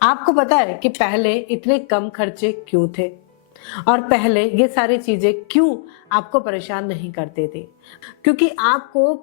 आपको पता है कि पहले इतने कम खर्चे क्यों थे और पहले ये सारी चीजें क्यों आपको परेशान नहीं करते थे? क्योंकि आपको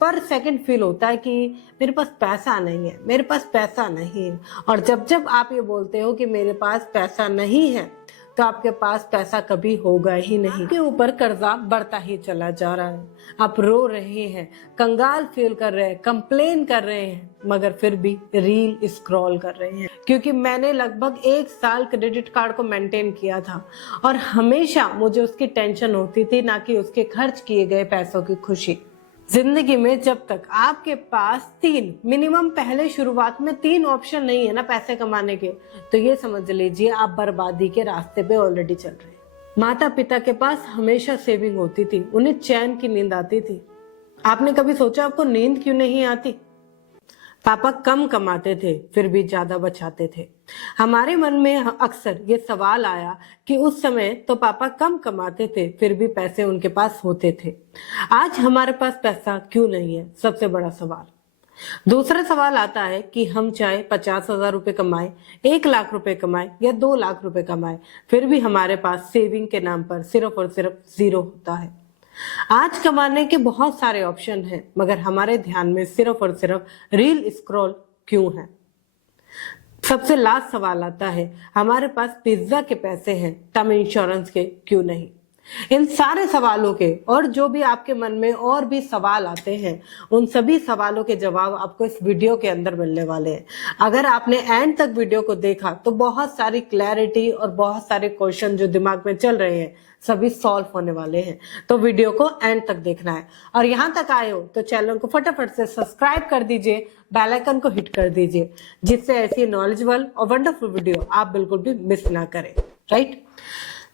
पर सेकंड फील होता है कि मेरे पास पैसा नहीं है, मेरे पास पैसा नहीं है। और जब जब आप ये बोलते हो कि मेरे पास पैसा नहीं है, तो आपके पास पैसा कभी होगा ही नहीं। आपके ऊपर कर्जा बढ़ता ही चला जा रहा है। आप रो रहे हैं, कंगाल फील कर रहे हैं, कंप्लेन कर रहे हैं, मगर फिर भी रील स्क्रॉल कर रहे हैं। क्योंकि मैंने लगभग 1 साल क्रेडिट कार्ड को मेंटेन किया था और हमेशा मुझे उसकी टेंशन होती थी, ना कि उसके खर्च किए गए पैसों की खुशी। जिंदगी में जब तक आपके पास मिनिमम पहले शुरुआत में 3 ऑप्शन नहीं है ना पैसे कमाने के, तो ये समझ लीजिए आप बर्बादी के रास्ते पे ऑलरेडी चल रहे हैं। माता पिता के पास हमेशा सेविंग होती थी, उन्हें चैन की नींद आती थी। आपने कभी सोचा आपको नींद क्यों नहीं आती? पापा कम कमाते थे फिर भी ज्यादा बचाते थे। हमारे मन में अक्सर ये सवाल आया कि उस समय तो पापा कम कमाते थे फिर भी पैसे उनके पास होते थे, आज हमारे पास पैसा क्यों नहीं है? सबसे बड़ा सवाल। दूसरा सवाल आता है कि हम चाहे 50,000 रुपए कमाए, 1 लाख रुपए कमाए या 2 लाख रुपए कमाए, फिर भी हमारे पास सेविंग के नाम पर सिर्फ और सिर्फ 0 होता है। आज कमाने के बहुत सारे ऑप्शन हैं, मगर हमारे ध्यान में सिर्फ और सिर्फ रील स्क्रॉल क्यों है? सबसे लास्ट सवाल आता है, हमारे पास पिज्जा के पैसे हैं, टर्म इंश्योरेंस के क्यों नहीं? इन सारे सवालों के और जो भी आपके मन में और भी सवाल आते हैं, उन सभी सवालों के जवाब आपको इस वीडियो के अंदर मिलने वाले हैं। अगर आपने एंड तक वीडियो को देखा तो बहुत सारी क्लैरिटी और बहुत सारे क्वेश्चन जो दिमाग में चल रहे हैं सभी सॉल्व होने वाले हैं। तो वीडियो को एंड तक देखना है और यहाँ तक आए हो तो चैनल को फटाफट से सब्सक्राइब कर दीजिए, बेल आइकन को हिट कर दीजिए, जिससे ऐसी नॉलेजेबल और वंडरफुल वीडियो आप बिल्कुल भी मिस ना करें। राइट?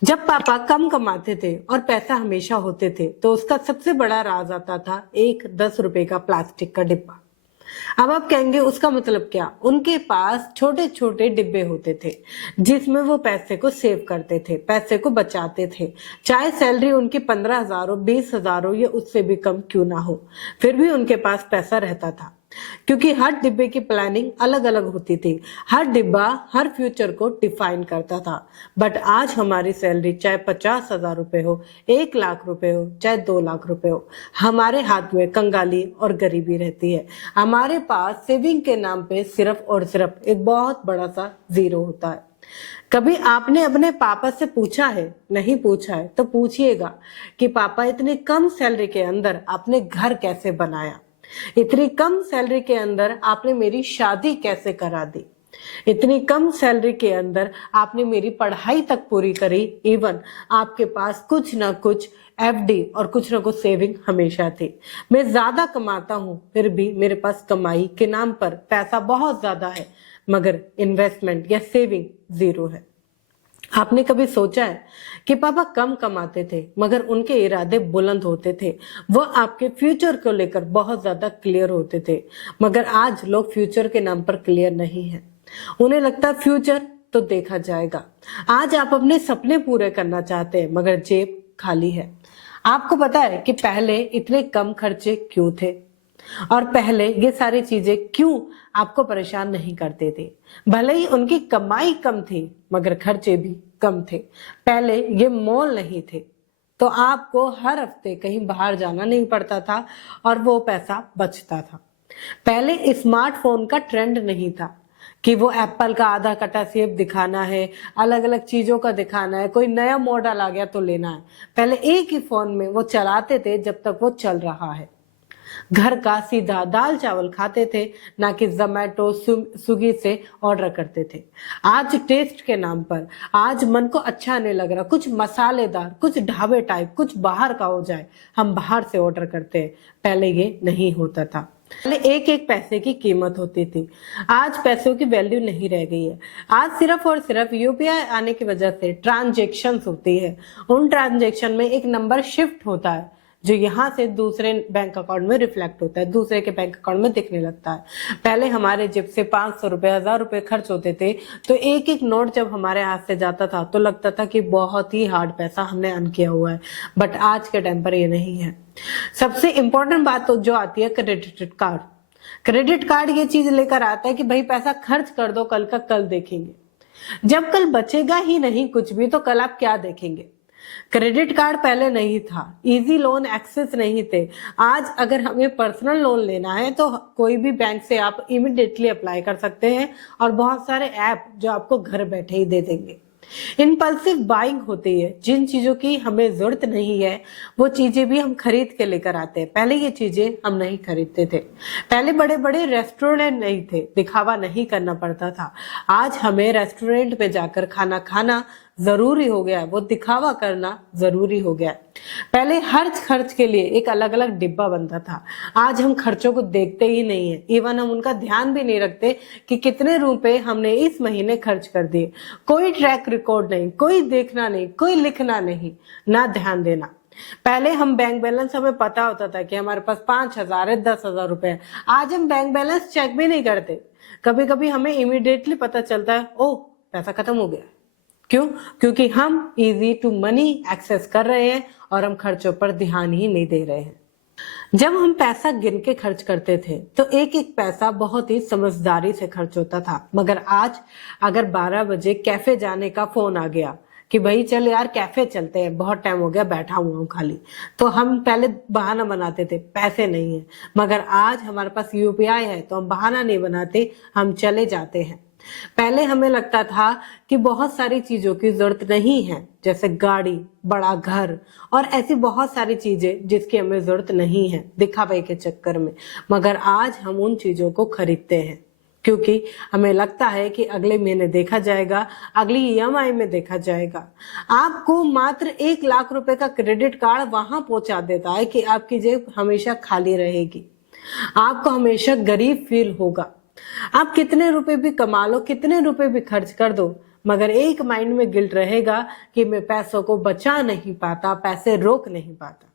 जब पापा कम कमाते थे और पैसा हमेशा होते थे, तो उसका सबसे बड़ा राज आता था एक 10 रुपए का प्लास्टिक का डिब्बा। अब आप कहेंगे उसका मतलब क्या? उनके पास छोटे छोटे डिब्बे होते थे जिसमें वो पैसे को सेव करते थे, पैसे को बचाते थे। चाहे सैलरी उनकी 15,000 हो, 20,000 हो या उससे भी कम क्यों ना हो, फिर भी उनके पास पैसा रहता था। क्योंकि हर डिब्बे की प्लानिंग अलग अलग होती थी, हर डिब्बा हर फ्यूचर को डिफाइन करता था। बट आज हमारी सैलरी चाहे 50,000 रुपए हो, 1 लाख रुपए हो, चाहे 2 लाख रुपए हो, हमारे हाथ में कंगाली और गरीबी रहती है। हमारे पास सेविंग के नाम पे सिर्फ और सिर्फ एक बहुत बड़ा सा 0 होता है। कभी आपने अपने पापा से पूछा है? नहीं पूछा है तो पूछिएगा कि पापा इतनी कम सैलरी के अंदर आपने घर कैसे बनाया? इतनी कम सैलरी के अंदर आपने मेरी शादी कैसे करा दी? इतनी कम सैलरी के अंदर आपने मेरी पढ़ाई तक पूरी करी। इवन आपके पास कुछ ना कुछ एफडी और कुछ ना कुछ सेविंग हमेशा थी। मैं ज्यादा कमाता हूं फिर भी मेरे पास कमाई के नाम पर पैसा बहुत ज्यादा है, मगर इन्वेस्टमेंट या सेविंग 0 है। आपने कभी सोचा है कि पापा कम कमाते थे मगर उनके इरादे बुलंद होते थे, वो आपके फ्यूचर को लेकर बहुत ज्यादा क्लियर होते थे। मगर आज लोग फ्यूचर के नाम पर क्लियर नहीं है, उन्हें लगता है फ्यूचर तो देखा जाएगा। आज आप अपने सपने पूरे करना चाहते हैं मगर जेब खाली है। आपको पता है कि पहले इतने कम खर्चे क्यों थे और पहले ये सारी चीजें क्यों आपको परेशान नहीं करते थे? भले ही उनकी कमाई कम थी मगर खर्चे भी कम थे। पहले ये मॉल नहीं थे तो आपको हर हफ्ते कहीं बाहर जाना नहीं पड़ता था और वो पैसा बचता था। पहले स्मार्टफोन का ट्रेंड नहीं था कि वो एप्पल का आधा कटा सेब दिखाना है, अलग अलग चीजों का दिखाना है, कोई नया मॉडल आ गया तो लेना है। पहले एक ही फोन में वो चलाते थे जब तक वो चल रहा है। घर का सीधा दाल चावल खाते थे, ना कि जोमैटो स्विगी से ऑर्डर करते थे। आज टेस्ट के नाम पर, आज मन को अच्छा नहीं लग रहा, कुछ मसालेदार, कुछ ढाबे टाइप, कुछ बाहर का हो जाए, हम बाहर से ऑर्डर करते हैं। पहले ये नहीं होता था। पहले एक एक पैसे की कीमत होती थी, आज पैसों की वैल्यू नहीं रह गई है। आज सिर्फ और सिर्फ यूपीआई आने की वजह से ट्रांजैक्शंस होती है। उन ट्रांजैक्शन में एक नंबर शिफ्ट होता है जो यहाँ से दूसरे बैंक अकाउंट में रिफ्लेक्ट होता है, दूसरे के बैंक अकाउंट में दिखने लगता है। पहले हमारे जेब से 500 रुपए, 1000 रुपए खर्च होते थे तो एक एक नोट जब हमारे हाथ से जाता था तो लगता था कि बहुत ही हार्ड पैसा हमने अर्न किया हुआ है। बट आज के टाइम पर ये नहीं है। सबसे इंपॉर्टेंट बात तो जो आती है क्रेडिट कार्ड। क्रेडिट कार्ड ये चीज लेकर आता है कि भाई पैसा खर्च कर दो, कल का कल देखेंगे। जब कल बचेगा ही नहीं कुछ भी तो कल आप क्या देखेंगे। क्रेडिट कार्ड पहले नहीं था, इजी लोन एक्सेस नहीं थे। आज अगर हमें पर्सनल लोन लेना है तो कोई भी बैंक से आप इमिडिएटली अप्लाई कर सकते हैं और बहुत सारे ऐप जो आपको घर बैठे ही दे देंगे। इम्पल्सिव बाइंग होती है, जिन चीजों की हमें जरूरत नहीं है वो चीजें भी हम खरीद के लेकर आते हैं। पहले ये चीजें हम नहीं खरीदते थे, पहले बड़े बड़े रेस्टोरेंट नहीं थे, दिखावा नहीं करना पड़ता था। आज हमें रेस्टोरेंट पे जाकर खाना खाना जरूरी हो गया है, वो दिखावा करना जरूरी हो गया है। पहले हर खर्च के लिए एक अलग अलग डिब्बा बनता था, आज हम खर्चों को देखते ही नहीं है। इवन हम उनका ध्यान भी नहीं रखते कि कितने रुपए हमने इस महीने खर्च कर दिए। कोई ट्रैक रिकॉर्ड नहीं, कोई देखना नहीं, कोई लिखना नहीं, ना ध्यान देना। पहले हम बैंक बैलेंस हमें पता होता था कि हमारे पास 5,000 है, 10,000 रुपए है। आज हम बैंक बैलेंस चेक भी नहीं करते। कभी कभी हमें इमीडिएटली पता चलता है ओ पैसा खत्म हो गया। क्यों? क्योंकि हम इजी टू मनी एक्सेस कर रहे हैं और हम खर्चों पर ध्यान ही नहीं दे रहे हैं। जब हम पैसा गिन के खर्च करते थे तो एक एक पैसा बहुत ही समझदारी से खर्च होता था। मगर आज अगर 12 बजे कैफे जाने का फोन आ गया कि भाई चल यार कैफे चलते हैं, बहुत टाइम हो गया बैठा हुआ हूँ खाली, तो हम पहले बहाना बनाते थे पैसे नहीं है। मगर आज हमारे पास यूपीआई है तो हम बहाना नहीं बनाते, हम चले जाते हैं। पहले हमें लगता था कि बहुत सारी चीजों की जरूरत नहीं है, जैसे गाड़ी, बड़ा घर और ऐसी बहुत सारी चीजें जिसकी हमें जरूरत नहीं है दिखावे के चक्कर में। मगर आज हम उन चीजों को खरीदते हैं क्योंकि हमें लगता है कि अगले महीने देखा जाएगा, अगली ईएमआई में देखा जाएगा। आपको मात्र 1 लाख रुपए का क्रेडिट कार्ड वहां पहुंचा देता है कि आपकी जेब हमेशा खाली रहेगी, आपको हमेशा गरीब फील होगा। आप कितने रुपए भी कमा लो, कितने रुपए भी खर्च कर दो, मगर एक माइंड में गिल्ट रहेगा कि मैं पैसों को बचा नहीं पाता, पैसे रोक नहीं पाता।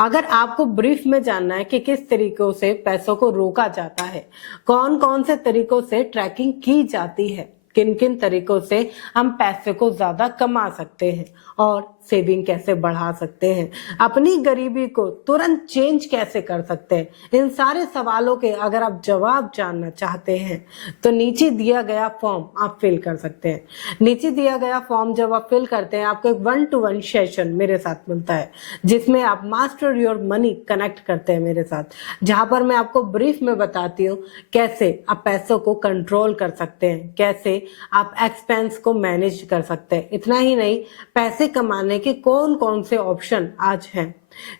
अगर आपको ब्रीफ में जानना है कि किस तरीकों से पैसों को रोका जाता है, कौन कौन से तरीकों से ट्रैकिंग की जाती है, किन किन तरीकों से हम पैसे को ज्यादा कमा सकते हैं और सेविंग कैसे बढ़ा सकते हैं, अपनी गरीबी को तुरंत चेंज कैसे कर सकते हैं, इन सारे सवालों के अगर आप जवाब जानना चाहते हैं तो नीचे दिया गया फॉर्म आप फिल कर सकते हैं। नीचे दिया गया फॉर्म जब आप फिल करते हैं आपको एक 1-to-1 सेशन मेरे साथ मिलता है जिसमें आप मास्टर योर मनी कनेक्ट करते हैं मेरे साथ, जहां पर मैं आपको ब्रीफ में बताती हूँ कैसे आप पैसों को कंट्रोल कर सकते हैं, कैसे आप एक्सपेंस को मैनेज कर सकते हैं। इतना ही नहीं, पैसे कमाने के कौन कौन से ऑप्शन आज हैं,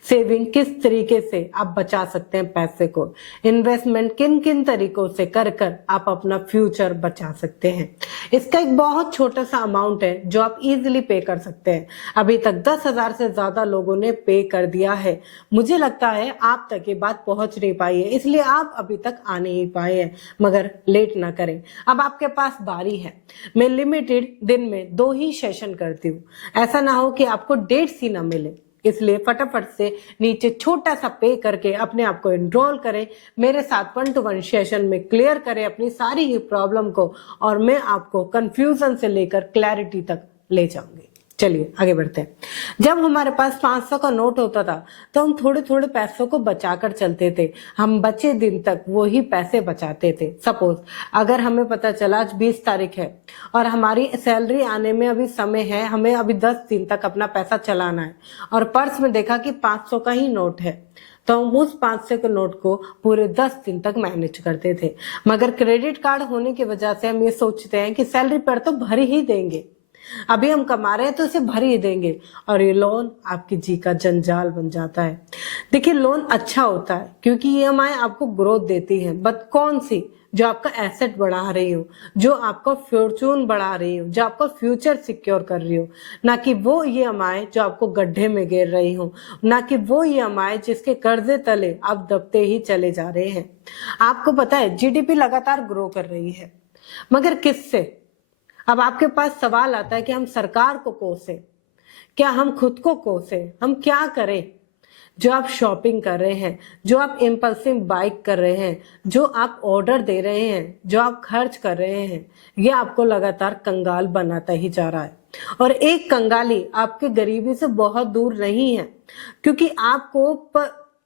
सेविंग किस तरीके से आप बचा सकते हैं पैसे को, इन्वेस्टमेंट किन किन तरीकों से कर कर आप अपना फ्यूचर बचा सकते हैं। इसका एक बहुत छोटा सा अमाउंट है जो आप इजीली पे कर सकते हैं। अभी तक 10,000 से ज्यादा लोगों ने पे कर दिया है। मुझे लगता है आप तक ये बात पहुंच नहीं पाई है, इसलिए आप अभी तक आ नहीं पाए हैं। मगर लेट ना करें, अब आपके पास बारी है। मैं लिमिटेड दिन में 2 ही सेशन करती हूँ, ऐसा ना हो कि आपको डेट्स ही ना मिले। इसलिए फटाफट से नीचे छोटा सा पे करके अपने आप को एनरोल करें, मेरे साथ 1-to-1 सेशन में क्लियर करें अपनी सारी ही प्रॉब्लम को और मैं आपको कंफ्यूजन से लेकर क्लैरिटी तक ले जाऊंगी। चलिए आगे बढ़ते हैं। जब हमारे पास 500 का नोट होता था तो हम थोड़े थोड़े पैसों को बचाकर चलते थे, हम बचे दिन तक वही पैसे बचाते थे। सपोज अगर हमें पता चला आज 20 तारीख है और हमारी सैलरी आने में अभी समय है, हमें अभी 10 दिन तक अपना पैसा चलाना है और पर्स में देखा कि 500 का ही नोट है, तो हम उस 500 के नोट को पूरे 10 दिन तक मैनेज करते थे। मगर क्रेडिट कार्ड होने की वजह से हम ये सोचते हैं कि सैलरी पर तो भर ही देंगे, अभी हम कमा रहे हैं तो इसे भर ही देंगे, और ये लोन आपकी जी का जंजाल बन जाता है। देखिए लोन अच्छा होता है क्योंकि ईएमआई आपको ग्रोथ देती है, बट कौन सी? जो आपका एसेट बढ़ा रही हो, जो आपका फॉर्चून बढ़ा रही हो, जो आपका फ्यूचर सिक्योर कर रही हो, ना कि वो ईएमआई जो आपको गड्ढे में गिर रही हो, ना कि वो ईएमआई जिसके कर्जे तले आप दबते ही चले जा रहे हैं। आपको पता है जीडीपी लगातार ग्रो कर रही है, मगर किससे? अब आपके पास सवाल आता है कि हम सरकार को कोसे, क्या हम खुद को कोसे, हम क्या करें? जो आप शॉपिंग कर रहे हैं, जो आप इम्पल्सिव बाइक कर रहे हैं, जो आप ऑर्डर दे रहे हैं, जो आप खर्च कर रहे हैं, ये आपको लगातार कंगाल बनाता ही जा रहा है। और एक कंगाली आपके गरीबी से बहुत दूर नहीं है, क्योंकि आपको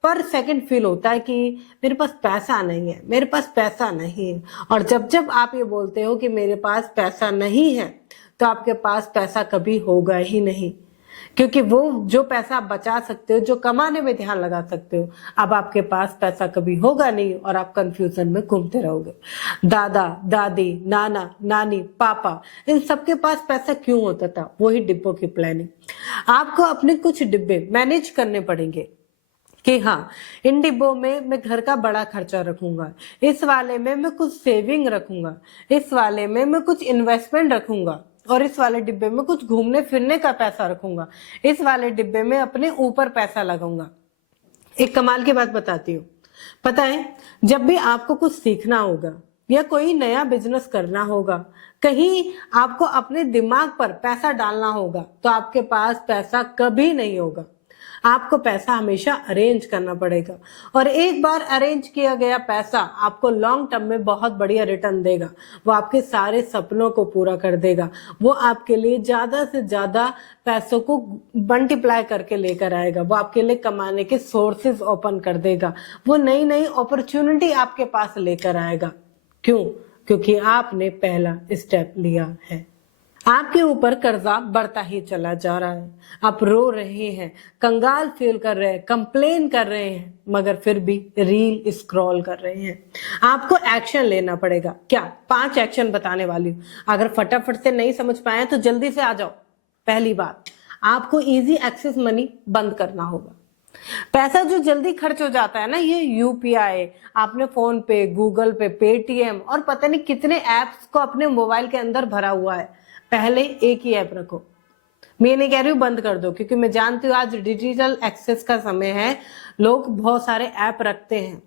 पर सेकंड फील होता है कि मेरे पास पैसा नहीं है, मेरे पास पैसा नहीं है। और जब जब आप ये बोलते हो कि मेरे पास पैसा नहीं है, तो आपके पास पैसा कभी होगा ही नहीं, क्योंकि वो जो पैसा आप बचा सकते हो, जो कमाने में ध्यान लगा सकते हो, अब आपके पास पैसा कभी होगा नहीं और आप कंफ्यूजन में घूमते रहोगे। दादा दादी, नाना नानी, पापा, इन सबके पास पैसा क्यों होता था? वही डिब्बों की प्लानिंग। आपको अपने कुछ डिब्बे मैनेज करने पड़ेंगे कि हाँ, इन डिब्बों में मैं घर का बड़ा खर्चा रखूंगा, इस वाले में मैं कुछ सेविंग रखूंगा, इस वाले में मैं कुछ इन्वेस्टमेंट रखूंगा, और इस वाले डिब्बे में कुछ घूमने फिरने का पैसा रखूंगा, इस वाले डिब्बे में अपने ऊपर पैसा लगाऊंगा। एक कमाल की बात बताती हूँ, पता है, जब भी आपको कुछ सीखना होगा या कोई नया बिजनेस करना होगा, कहीं आपको अपने दिमाग पर पैसा डालना होगा, तो आपके पास पैसा कभी नहीं होगा। आपको पैसा हमेशा अरेंज करना पड़ेगा, और एक बार अरेंज किया गया पैसा आपको लॉन्ग टर्म में बहुत बढ़िया रिटर्न देगा। वो आपके सारे सपनों को पूरा कर देगा, वो आपके लिए ज्यादा से ज्यादा पैसों को मल्टीप्लाई करके लेकर आएगा, वो आपके लिए कमाने के सोर्सेज ओपन कर देगा, वो नई नई अपॉर्चुनिटी आपके पास लेकर आएगा। क्यों? क्योंकि आपने पहला स्टेप लिया है। आपके ऊपर कर्जा बढ़ता ही चला जा रहा है, आप रो रहे हैं, कंगाल फील कर रहे हैं, कंप्लेन कर रहे हैं, मगर फिर भी रील स्क्रॉल कर रहे हैं। आपको एक्शन लेना पड़ेगा। क्या? 5 एक्शन बताने वाली हूँ, अगर फटाफट से नहीं समझ पाए तो जल्दी से आ जाओ। पहली बात, आपको इजी एक्सेस मनी बंद करना होगा। पैसा जो जल्दी खर्च हो जाता है ना, ये यूपीआई, आपने फोन पे, गूगल पे, पेटीएम और पता नहीं कितने एप्स को अपने मोबाइल के अंदर भरा हुआ है। पहले एक ही ऐप रखो। मैं नहीं कह रही हूँ बंद कर दो, क्योंकि मैं जानती हूँ आज डिजिटल एक्सेस का समय है, लोग बहुत सारे ऐप रखते हैं।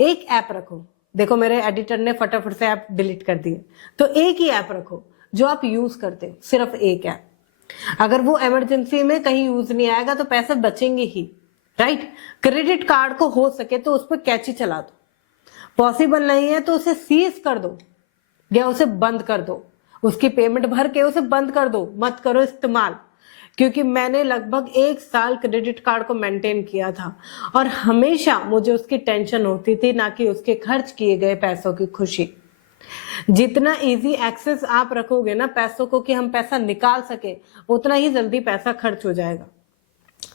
एक ऐप रखो। देखो, मेरे एडिटर ने फटाफट से ऐप डिलीट कर दिए, तो एक ही ऐप रखो जो आप यूज करते हो, सिर्फ एक ऐप। अगर वो इमरजेंसी में कहीं यूज नहीं आएगा तो पैसे बचेंगे ही, राइट? क्रेडिट कार्ड को हो सके तो उस पर कैची चला दो, पॉसिबल नहीं है तो उसे सीज कर दो या उसे बंद कर दो, उसकी पेमेंट भर के उसे बंद कर दो, मत करो इस्तेमाल। क्योंकि मैंने लगभग 1 साल क्रेडिट कार्ड को मेंटेन किया था, और हमेशा मुझे उसकी टेंशन होती थी, ना कि उसके खर्च किए गए पैसों की खुशी। जितना इजी एक्सेस आप रखोगे ना पैसों को कि हम पैसा निकाल सके, उतना ही जल्दी पैसा खर्च हो जाएगा।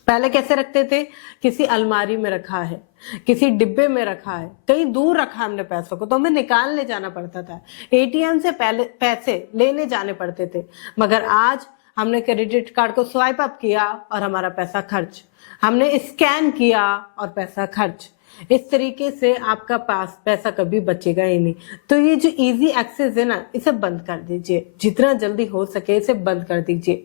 पहले कैसे रखते थे? किसी अलमारी में रखा है, किसी डिब्बे में रखा है, कहीं दूर रखा हमने पैसों को, तो हमें निकालने जाना पड़ता था, एटीएम से पहले पैसे लेने जाने पड़ते थे। मगर आज हमने क्रेडिट कार्ड को स्वाइप अप किया और हमारा पैसा खर्च, हमने स्कैन किया और पैसा खर्च। इस तरीके से आपका पास पैसा कभी बचेगा ही नहीं। तो ये जो इजी एक्सेस है ना, इसे बंद कर दीजिए, जितना जल्दी हो सके इसे बंद कर दीजिए।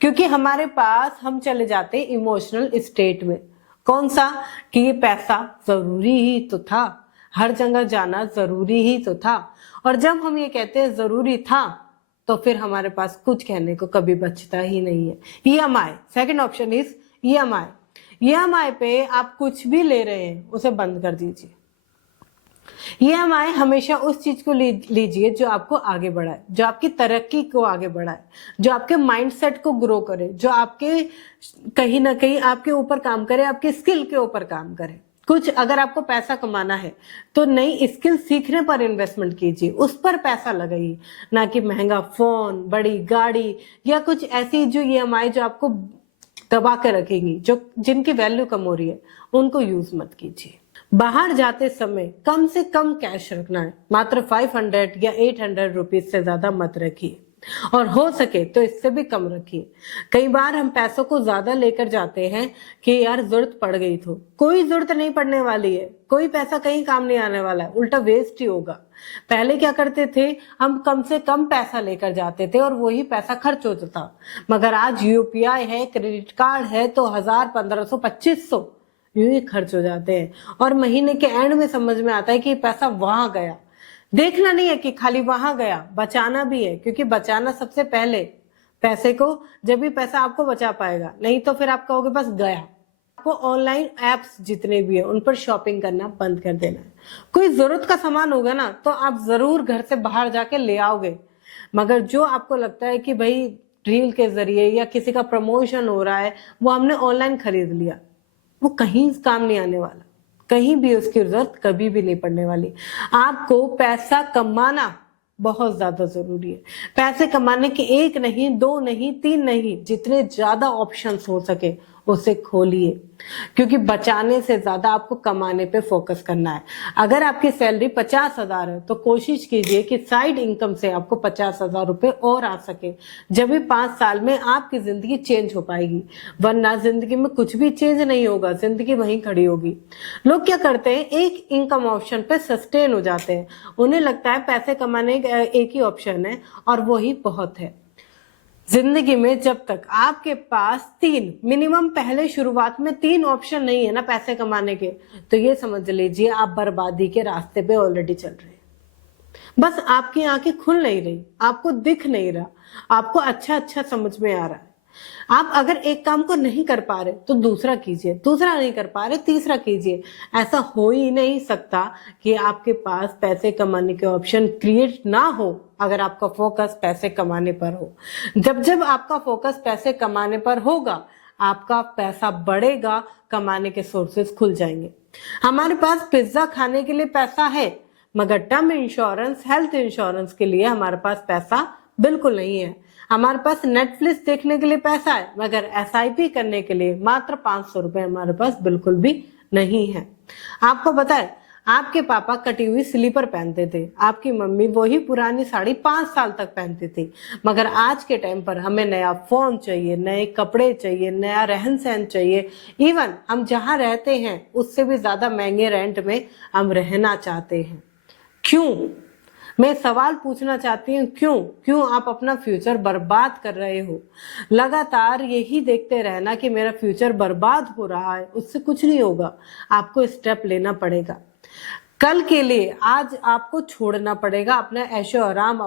क्योंकि हमारे पास हम चले जाते हैं इमोशनल स्टेट में। कौन सा? कि ये पैसा जरूरी ही तो था, हर जगह जाना जरूरी ही तो था। और जब हम ये कहते हैं जरूरी था, तो फिर हमारे पास कुछ कहने को कभी बचता ही नहीं है। EMI, second option is EMI. EMI पे आप कुछ भी ले रहे हैं उसे बंद कर दीजिए। ईएमआई हमेशा उस चीज को लीजिए जो आपको आगे बढ़ाए, जो आपकी तरक्की को आगे बढ़ाए, जो आपके माइंडसेट को ग्रो करे, जो आपके कहीं ना कहीं आपके ऊपर काम करे, आपके स्किल के ऊपर काम करे। कुछ अगर आपको पैसा कमाना है तो नई स्किल सीखने पर इन्वेस्टमेंट कीजिए, उस पर पैसा लगाइए, ना कि महंगा फोन, बड़ी गाड़ी या कुछ ऐसी जो ईएमआई जो आपको दबा के रखेंगी, जो जिनकी वैल्यू कम हो रही है, उनको यूज मत कीजिए। बाहर जाते समय कम से कम कैश रखना है, मात्र 500 या 800 रुपीज से ज्यादा मत रखिए, और हो सके तो इससे भी कम रखिए। कई बार हम पैसों को ज्यादा लेकर जाते हैं कि यार जरूरत पड़ गई, तो कोई जरूरत नहीं पड़ने वाली है, कोई पैसा कहीं काम नहीं आने वाला है, उल्टा वेस्ट ही होगा। पहले क्या करते थे, हम कम से कम पैसा लेकर जाते थे और वही पैसा खर्च होता था। मगर आज यूपीआई है, क्रेडिट कार्ड है, तो 1000, 1500, 2500 यूं ही खर्च हो जाते हैं, और महीने के एंड में समझ में आता है कि पैसा वहां गया। देखना नहीं है कि खाली वहां गया, बचाना भी है, क्योंकि बचाना सबसे पहले। पैसे को जब भी पैसा आपको बचा पाएगा, नहीं तो फिर आप कहोगे बस गया। आपको ऑनलाइन एप्स जितने भी है उन पर शॉपिंग करना बंद कर देना है। कोई जरूरत का सामान होगा ना तो आप जरूर घर से बाहर जाके ले आओगे, मगर जो आपको लगता है कि भाई रील के जरिए या किसी का प्रमोशन हो रहा है, वो हमने ऑनलाइन खरीद लिया, वो कहीं काम नहीं आने वाला। कहीं भी उसकी जरूरत कभी भी नहीं पड़ने वाली। आपको पैसा कमाना बहुत ज्यादा जरूरी है। पैसे कमाने के 1 नहीं, 2 नहीं, 3 नहीं, जितने ज्यादा ऑप्शंस हो सके उसे खोलिए, क्योंकि बचाने से ज्यादा आपको कमाने पे फोकस करना है। अगर आपकी सैलरी 50,000 है तो कोशिश कीजिए कि साइड इनकम से आपको 50,000 रुपए और आ सके, जब भी 5 साल में आपकी जिंदगी चेंज हो पाएगी, वरना जिंदगी में कुछ भी चेंज नहीं होगा, जिंदगी वहीं खड़ी होगी। लोग क्या करते हैं, एक इनकम ऑप्शन पे सस्टेन हो जाते हैं, उन्हें लगता है पैसे कमाने का एक ही ऑप्शन है और वही बहुत है। जिंदगी में जब तक आपके पास 3 मिनिमम, पहले शुरुआत में 3 ऑप्शन नहीं है ना पैसे कमाने के, तो ये समझ लीजिए आप बर्बादी के रास्ते पे ऑलरेडी चल रहे हैं। बस आपकी आंखें खुल नहीं रही, आपको दिख नहीं रहा, आपको अच्छा समझ में आ रहा है। आप अगर एक काम को नहीं कर पा रहे तो दूसरा कीजिए, दूसरा नहीं कर पा रहे तीसरा कीजिए। ऐसा हो ही नहीं सकता कि आपके पास पैसे कमाने के ऑप्शन क्रिएट ना हो अगर आपका फोकस पैसे कमाने पर हो। जब आपका फोकस पैसे कमाने पर होगा, आपका पैसा बढ़ेगा, कमाने के सोर्सेस खुल जाएंगे। हमारे पास पिज्जा खाने के लिए पैसा है, मगर टर्म इंश्योरेंस, हेल्थ इंश्योरेंस के लिए हमारे पास पैसा बिल्कुल नहीं है। हमारे पास नेटफ्लिक्स देखने के लिए पैसा है, मगर SIP करने के लिए मात्र 500 रुपए हमारे पास बिल्कुल भी नहीं है। आपको पता है, आपके पापा कटी हुई स्लीपर पहनते थे, आपकी मम्मी वही पुरानी साड़ी 5 साल तक पहनती थी, मगर आज के टाइम पर हमें नया फोन चाहिए, नए कपड़े चाहिए, नया रहन सहन चाहिए। इवन हम जहां रहते हैं उससे भी ज्यादा महंगे रेंट में हम रहना चाहते हैं। क्यों? मैं सवाल पूछना चाहती हूँ, क्यों आप अपना फ्यूचर बर्बाद कर रहे हो? लगातार यही देखते रहना कि मेरा फ्यूचर बर्बाद हो रहा है, उससे कुछ नहीं होगा। आपको स्टेप लेना पड़ेगा। कल के लिए आज आपको छोड़ना पड़ेगा अपना ऐशो आराम,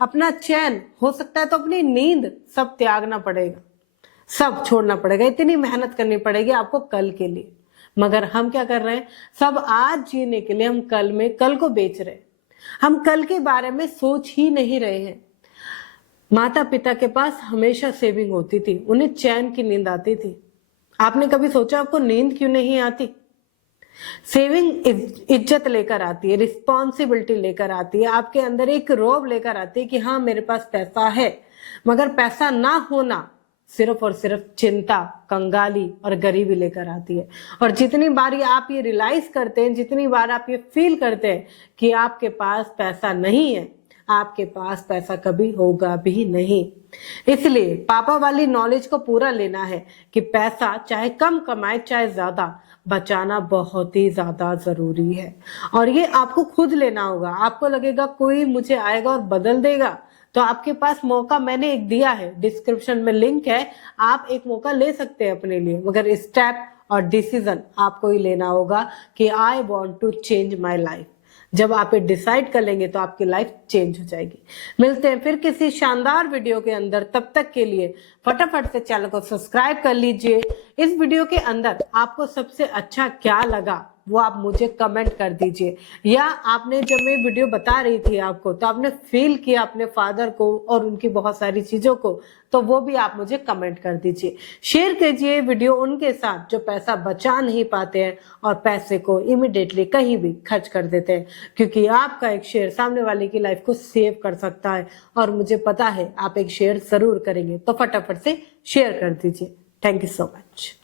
अपना चैन, हो सकता है तो अपनी नींद, सब त्यागना पड़ेगा, सब छोड़ना पड़ेगा। इतनी मेहनत करनी पड़ेगी आपको कल के लिए। मगर हम क्या कर रहे हैं, सब आज जीने के लिए हम कल को बेच रहे हैं। हम कल के बारे में सोच ही नहीं रहे हैं। माता पिता के पास हमेशा सेविंग होती थी, उन्हें चैन की नींद आती थी। आपने कभी सोचा आपको नींद क्यों नहीं आती? सेविंग इज्जत लेकर आती है, रिस्पॉन्सिबिलिटी लेकर आती है, आपके अंदर एक रौब लेकर आती है कि हाँ मेरे पास पैसा है। मगर पैसा ना होना सिर्फ और सिर्फ चिंता, कंगाली और गरीबी लेकर आती है। और जितनी बार आप ये रियलाइज करते हैं, जितनी बार आप ये फील करते हैं कि आपके पास पैसा नहीं है, आपके पास पैसा कभी होगा भी नहीं। इसलिए पापा वाली नॉलेज को पूरा लेना है कि पैसा चाहे कम कमाए चाहे ज्यादा, बचाना बहुत ही ज्यादा जरूरी है। और ये आपको खुद लेना होगा। आपको लगेगा कोई मुझे आएगा और बदल देगा, तो आपके पास मौका मैंने एक दिया है, डिस्क्रिप्शन में लिंक है, आप एक मौका ले सकते हैं अपने लिए। मगर स्टेप और डिसीजन आपको ही लेना होगा कि I want to change my life. जब आप ये डिसाइड कर लेंगे तो आपकी लाइफ चेंज हो जाएगी। मिलते हैं फिर किसी शानदार वीडियो के अंदर, तब तक के लिए फटाफट से चैनल को सब्सक्राइब कर लीजिए। इस वीडियो के अंदर आपको सबसे अच्छा क्या लगा वो आप मुझे कमेंट कर दीजिए, या आपने जब मैं वीडियो बता रही थी आपको तो आपने फील किया अपने फादर को और उनकी बहुत सारी चीजों को, तो वो भी आप मुझे कमेंट कर दीजिए। शेयर कीजिए वीडियो उनके साथ जो पैसा बचा नहीं पाते हैं और पैसे को इमिडिएटली कहीं भी खर्च कर देते हैं, क्योंकि आपका एक शेयर सामने वाले की लाइफ को सेव कर सकता है। और मुझे पता है आप एक शेयर जरूर करेंगे, तो फटाफट से शेयर कर दीजिए। Thank you so much.